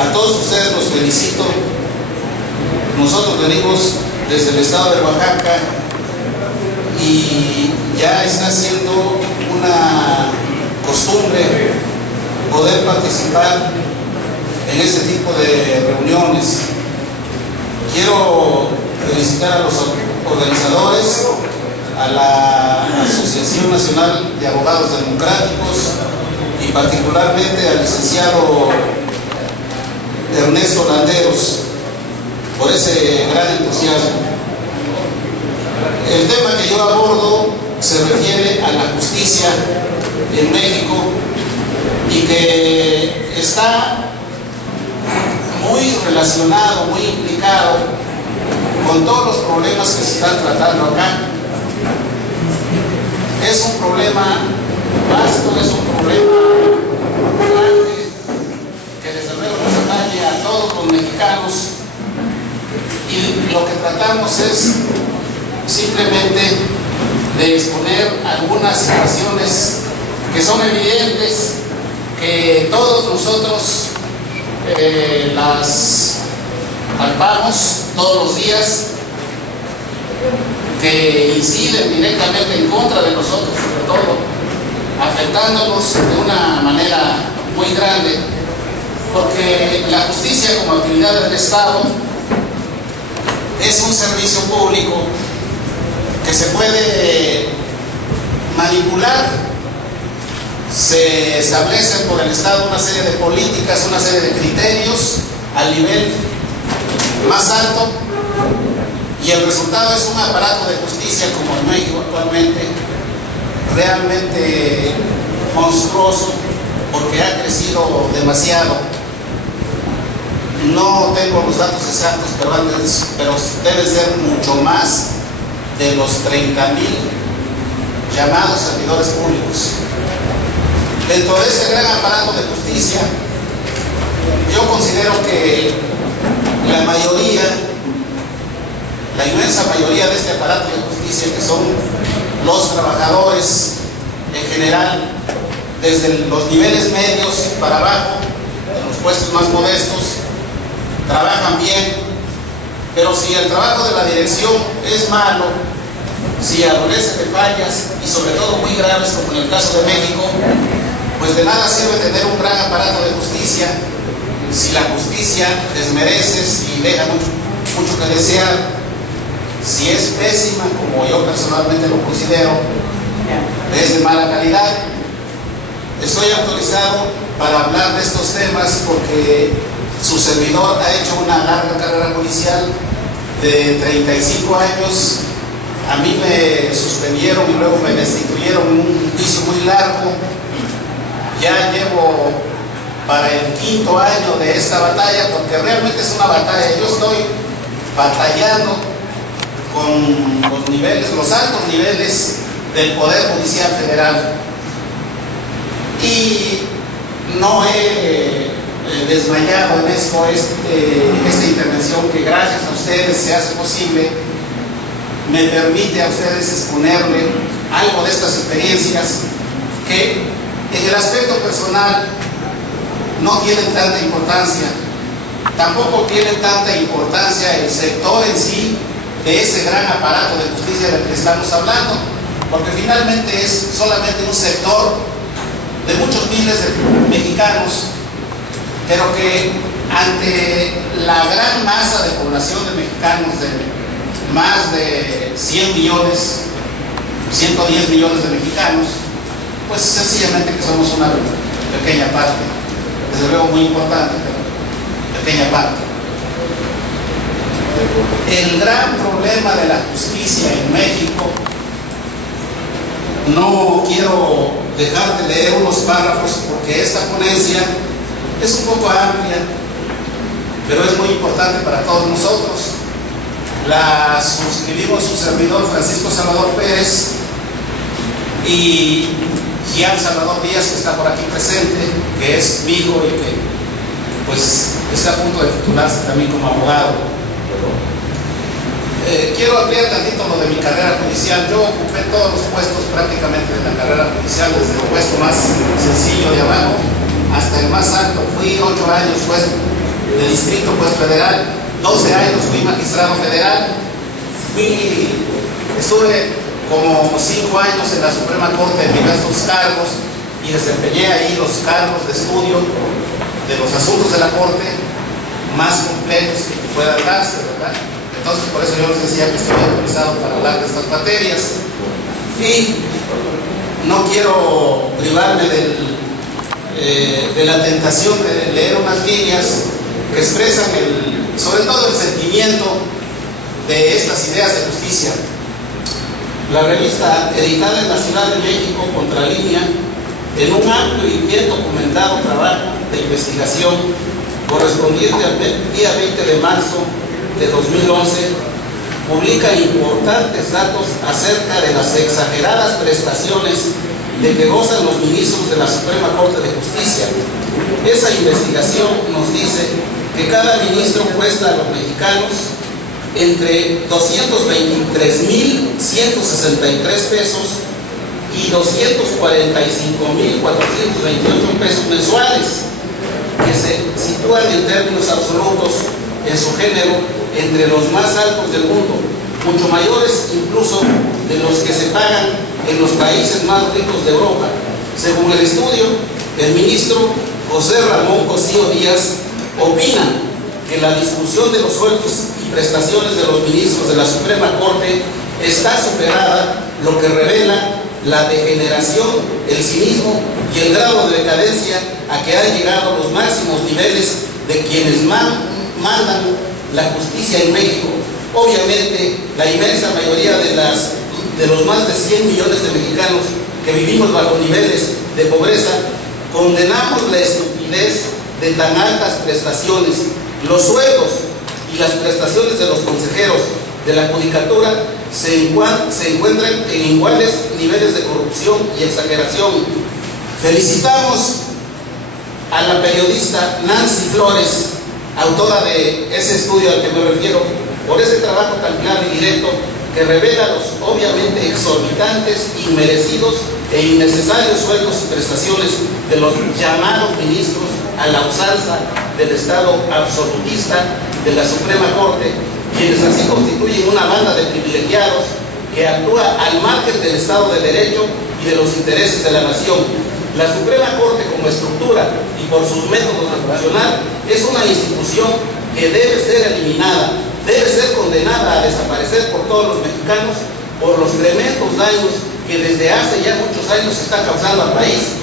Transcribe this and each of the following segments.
A todos ustedes los felicito. Nosotros venimos desde el estado de Oaxaca y ya está siendo una costumbre poder participar en este tipo de reuniones. Quiero felicitar a los organizadores, a la Asociación Nacional de Abogados Democráticos y particularmente al licenciado Ernesto Landeros por ese gran entusiasmo. El tema que yo abordo se refiere a la justicia en México y que está muy relacionado, muy implicado con todos los problemas que se están tratando acá. Es un problema vasto, es un problema grande que desde luego nos atañe a todos los mexicanos, y lo que tratamos es simplemente de exponer algunas situaciones que son evidentes, que todos nosotros las palpamos todos los días, que inciden directamente en contra de nosotros, sobre todo afectándonos de una manera muy grande, porque la justicia como actividad del Estado es un servicio público que se puede manipular. Se establecen por el Estado una serie de políticas, una serie de criterios al nivel más alto, y el resultado es un aparato de justicia como en México actualmente, realmente monstruoso, porque ha crecido demasiado. No tengo los datos exactos, pero debe ser mucho más de los 30,000 llamados servidores públicos. Dentro de este gran aparato de justicia, yo considero que la inmensa mayoría de este aparato de justicia, que son los trabajadores en general, desde los niveles medios para abajo, en los puestos más modestos, trabajan bien, pero si el trabajo de la dirección es malo, si adolece de fallas, y sobre todo muy graves como en el caso de México, pues de nada sirve tener un gran aparato de justicia si la justicia desmerece, si deja mucho que desear, si es pésima, como yo personalmente lo considero, es de mala calidad. Estoy autorizado para hablar de estos temas porque su servidor ha hecho una larga carrera judicial de 35 años. A mí me suspendieron y luego me destituyeron en un juicio muy largo. Ya llevo para el 5.º año de esta batalla, porque realmente es una batalla. Yo estoy batallando con los altos niveles del Poder Judicial Federal, y no he desmayado en esto, esta intervención que gracias a ustedes se hace posible, me permite a ustedes exponerle algo de estas experiencias que en el aspecto personal no tienen tanta importancia. Tampoco tiene tanta importancia el sector en sí de ese gran aparato de justicia del que estamos hablando, porque finalmente es solamente un sector de muchos miles de mexicanos, pero que ante la gran masa de población de mexicanos, de más de 100 millones, 110 millones de mexicanos, pues sencillamente que somos una pequeña parte, desde luego muy importante, pero pequeña parte. El gran problema de la justicia en México, no quiero dejar de leer unos párrafos porque esta ponencia es un poco amplia, pero es muy importante para todos nosotros. La suscribimos su servidor Francisco Salvador Pérez y Gian Salvador Díaz, que está por aquí presente, que es mi hijo y que pues está a punto de titularse también como abogado. Quiero ampliar tantito lo de mi carrera judicial. Yo ocupé todos los puestos prácticamente de la carrera judicial, desde el puesto más sencillo de abajo hasta el más alto. Fui 8 años juez de distrito, juez federal, 12 años fui magistrado federal, estuve como 5 años en la Suprema Corte en diversos cargos y desempeñé ahí los cargos de estudio de los asuntos de la Corte más completos que puedan darse, ¿verdad? Entonces, por eso yo les decía que estoy autorizado para hablar de estas materias. Y no quiero privarme de la tentación de leer unas líneas que expresan sobre todo el sentimiento de estas ideas de justicia. La revista, editada en la Ciudad de México, Contralínea, en un amplio y bien documentado trabajo de investigación correspondiente al día 20 de marzo de 2011, publica importantes datos acerca de las exageradas prestaciones de que gozan los ministros de la Suprema Corte de Justicia. Esa investigación nos dice que cada ministro cuesta a los mexicanos entre 223,163 pesos y 245,428 pesos mensuales, que se sitúan en términos absolutos en su género entre los más altos del mundo, mucho mayores incluso de los que se pagan en los países más ricos de Europa. Según el estudio, el ministro José Ramón Cosío Díaz opina que la discusión de los sueldos y prestaciones de los ministros de la Suprema Corte está superada, lo que revela la degeneración, el cinismo y el grado de decadencia a que han llegado los máximos niveles de quienes mandan la justicia en México. Obviamente, la inmensa mayoría de los más de 100 millones de mexicanos que vivimos bajo niveles de pobreza, condenamos la estupidez de tan altas prestaciones. Los sueldos y las prestaciones de los consejeros de la judicatura se encuentran en iguales niveles de corrupción y exageración. Felicitamos a la periodista Nancy Flores, autora de ese estudio al que me refiero, por ese trabajo tan claro y directo que revela los obviamente exorbitantes, inmerecidos e innecesarios sueldos y prestaciones de los llamados ministros a la usanza del Estado absolutista de la Suprema Corte, quienes así constituyen una banda de privilegiados que actúa al margen del Estado de Derecho y de los intereses de la nación. La Suprema Corte, como estructura y por sus métodos de funcionar, es una institución que debe ser eliminada, debe ser condenada a desaparecer por todos los mexicanos por los tremendos daños que desde hace ya muchos años está causando al país,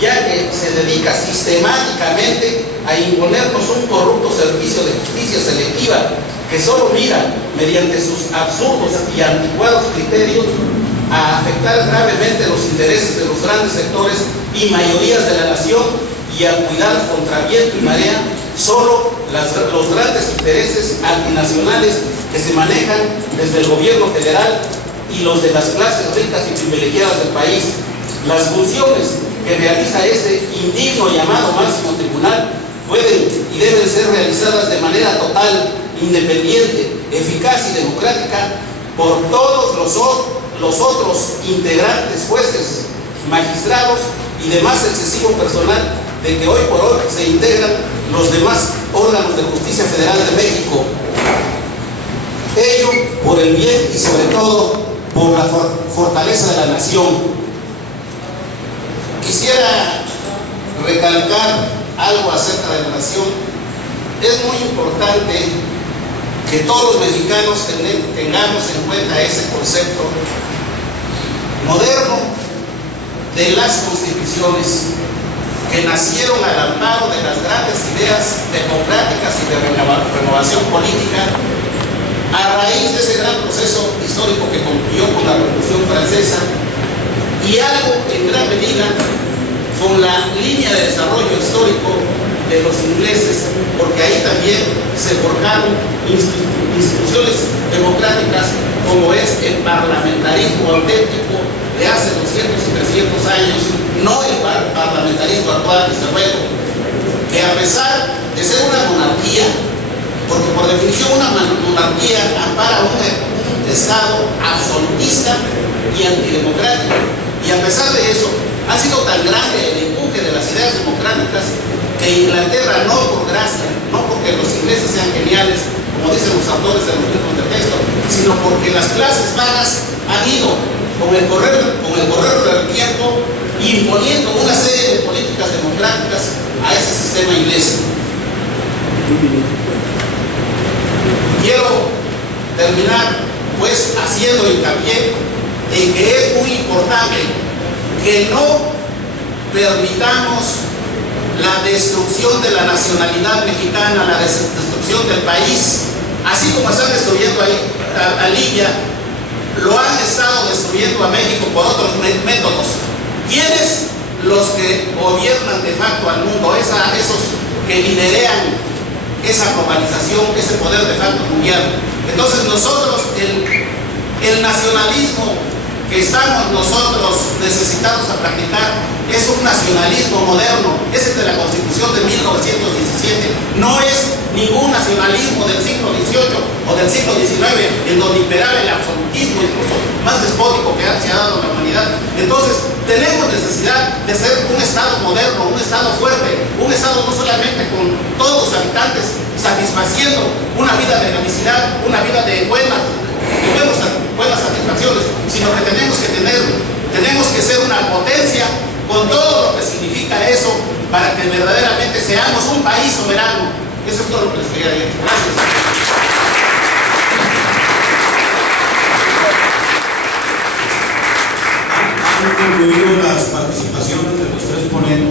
ya que se dedica sistemáticamente a imponernos un corrupto servicio de justicia selectiva que solo mira, mediante sus absurdos y anticuados criterios, a afectar gravemente los intereses de los grandes sectores y mayorías de la nación y a cuidar contra viento y marea solo los grandes intereses antinacionales que se manejan desde el gobierno federal y los de las clases ricas y privilegiadas del país. Las funciones que realiza ese indigno llamado máximo tribunal pueden y deben ser realizadas de manera total, independiente, eficaz y democrática por todos los otros integrantes, jueces, magistrados y demás excesivo personal de que hoy por hoy se integran los demás órganos de justicia federal de México. Ello por el bien y sobre todo por la fortaleza de la nación. Quisiera recalcar algo acerca de la nación. Es muy importante que todos los mexicanos tengamos en cuenta ese concepto moderno de las constituciones que nacieron al amparo de las grandes ideas democráticas y de renovación política a raíz de ese gran proceso histórico que concluyó con la Revolución Francesa y algo en gran medida con la línea de desarrollo histórico de los ingleses, porque ahí también se forjaron instituciones democráticas como es el parlamentarismo auténtico de hace 200 y 300 años, no el parlamentarismo actual, desde luego, que a pesar de ser una monarquía, porque por definición una monarquía ampara un Estado absolutista y antidemocrático, y a pesar de eso Ha sido tan grande el empuje de las ideas democráticas que Inglaterra, no por gracia, no porque los ingleses sean geniales, como dicen los autores de los libros de texto, sino porque las clases bajas han ido con el correr del tiempo imponiendo una serie de políticas democráticas a ese sistema inglés. Quiero terminar pues haciendo hincapié en que es muy importante que no permitamos la destrucción de la nacionalidad mexicana, la destrucción del país, así como están destruyendo a Libia, lo han estado destruyendo a México por otros métodos. ¿Quiénes? Los que gobiernan de facto al mundo, esos que liderean esa globalización, ese poder de facto mundial. Entonces nosotros, el nacionalismo que estamos nosotros necesitados a practicar es un nacionalismo moderno, es el de la Constitución de 1917, no es ningún nacionalismo del siglo XVIII o del siglo XIX, en donde imperaba el absolutismo, incluso más despótico que se ha dado a la humanidad. Entonces, tenemos necesidad de ser un Estado moderno, un Estado fuerte, un Estado no solamente con todos los habitantes satisfaciendo una vida de felicidad, una vida de buenas satisfacciones, sino que tenemos que ser una potencia con todo lo que significa eso, para que verdaderamente seamos un país soberano. Eso es todo lo que les quería decir. Gracias. Han concluido las participaciones de los tres ponentes.